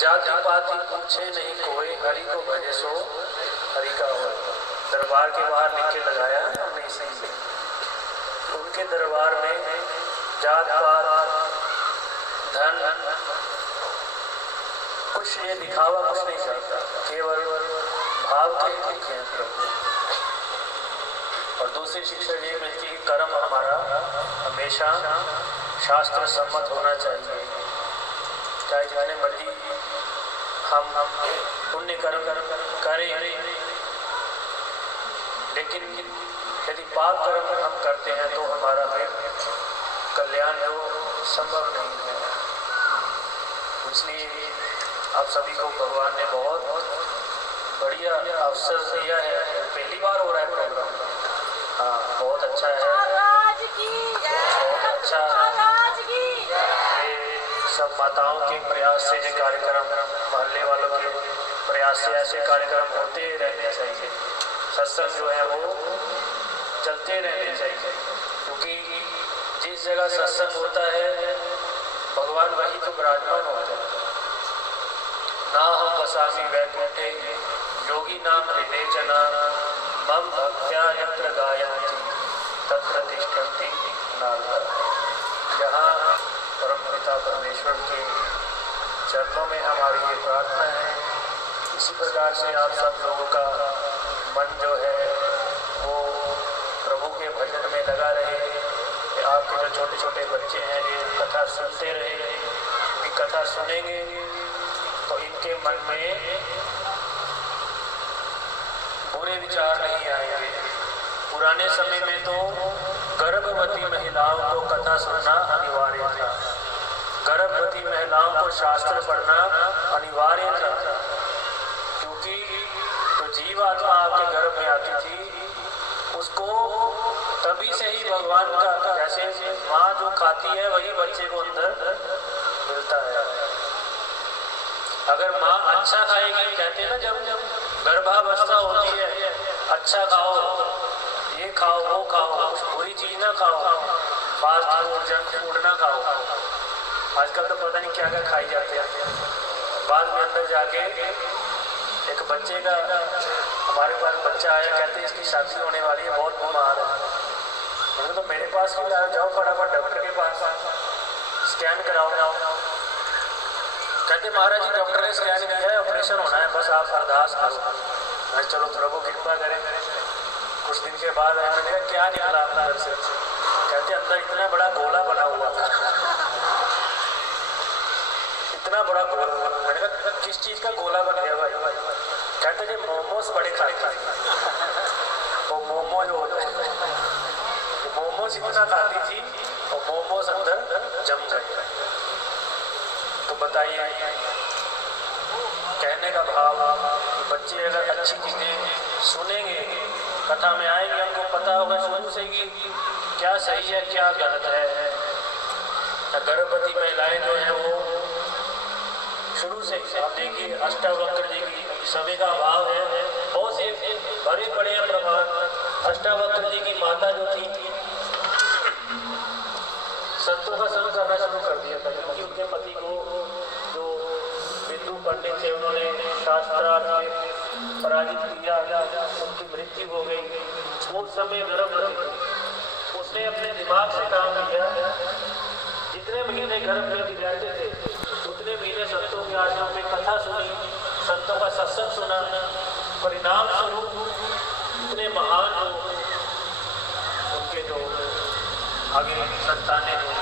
जाति पाति पूछे नहीं कोई, हरि को भजे सो हरि का हो। दरबार के बाहर लिख के लगाया हमने इसी से। उनके दरबार में जात पात धन कुछ ये दिखावा कुछ नहीं करता, केवल भाव के लिखे हैं प्रभु। और दूसरी शिक्षा ये मिलती है कर्म हमारा हमेशा शास्त्र सम्मत होना चाहिए। चाहे जितने मर्जी हम पुण्य कर्म करें, लेकिन यदि पाप कर्म हम करते हैं तो हमारा फिर कल्याण जो संभव नहीं है। इसलिए आप सभी को भगवान ने बहुत बढ़िया अवसर दिया है। पहली बार हो रहा है प्रोग्राम। हाँ, बहुत अच्छा है, बहुत अच्छा। ये सब माताओं के प्रयास से ये कार्यक्रम, मोहल्ले वालों के प्रयास से ऐसे कार्यक्रम होते रहने चाहिए। सत्संग जो है वो चलते रहने चाहिए, क्योंकि जिस जगह सत्संग होता है भगवान वही तो विराजमान होते हैं। ना हम वसामी वैकुंठे योगी नाम हृदय जना, मम भक्त्या यत्र गायन्ति तत्र तिष्ठन्ति नारद। यहाँ परम पिता परमेश्वर के चरणों में हमारी ये प्रार्थना है। इसी प्रकार से आप सब लोगों का मन जो है वो प्रभु के भजन में लगा रहे। आपके जो छोटे छोटे बच्चे हैं ये कथा सुनते रहे, क्योंकि कथा सुनेंगे तो इनके मन में बुरे विचार नहीं आएंगे। पुराने समय में तो गर्भवती महिलाओं को कथा सुनना अनिवार्य था, गर्भवती महिलाओं को शास्त्र पढ़ना अनिवार्य था, क्योंकि तो जीव आत्मा आपके गर्भ में आती थी उसको तभी से ही भगवान का, जैसे माँ जो खाती है वही बच्चे को अंदर मिलता है। अगर माँ अच्छा खाएगी, कहते हैं ना जब गर्भावस्था होती है अच्छा खाओ, ये खाओ वो खाओ, बुरी चीज ना खाओ, फास्ट फूड जंक फूड ना खाओ। आजकल तो पता नहीं क्या क्या खाई जाते हैं। बाद में अंदर जाके एक बच्चे का, हमारे पास बच्चा आया, कहते इसकी शादी होने वाली है, बहुत बीमार है। मैंने तो मेरे पास क्यों लाए, जाओ फटाफट डॉक्टर के पास स्कैन कराओ। कहते महाराज जी डॉक्टर ने स्कैन किया है, ऑपरेशन होना है, बस आप अरदास करो। मैं चलो प्रभु कृपा करें। कुछ दिन के बाद आए, मैंने कहा क्या निकला अंदर से? कहते अंदर इतना बड़ा गोला बना हुआ था, इतना बड़ा गोला। मैंने कहा किस चीज का गोला बन गया भाई? कहते जी मोमोस बड़े खाते हैं, वो मोमो जो होते हैं, मोमोस इतना खाती थी और मोमोस अंदर जम गए। तो बताइए कहने का भाव, बच्चे अगर अच्छी चीजें सुनेंगे, कथा में आएंगे, उनको पता होगा शुरू से कि क्या सही है क्या गलत है। गर्भवती महिलाएं जो है वो शुरू से, आप देखिए अष्टावक्र जी की समय का अभाव है, बहुत से बड़े बड़े प्रभाव। अष्टावक्र जी की माता जो थी संतों का संग करना शुरू कर दिया था, क्योंकि उनके पति को जो बिंदु पंडित थे उन्होंने शास्त्रार्थ में पराजित किया, उनकी मृत्यु हो गई। वो समय गर्भवती थी, उसने अपने दिमाग से काम किया। जितने महीने गर्भ में रहते थे उतने महीने संतों के आश्रम में कथा सुनी, संतों का सत्संग सुना। परिणाम स्वरूप इतने महान हो उनके जो आगे संतानें हो।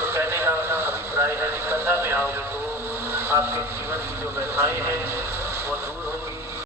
तो कहने का अभिप्राय है कि कथा में आओगे तो आपके जीवन की जो व्यथाएं हैं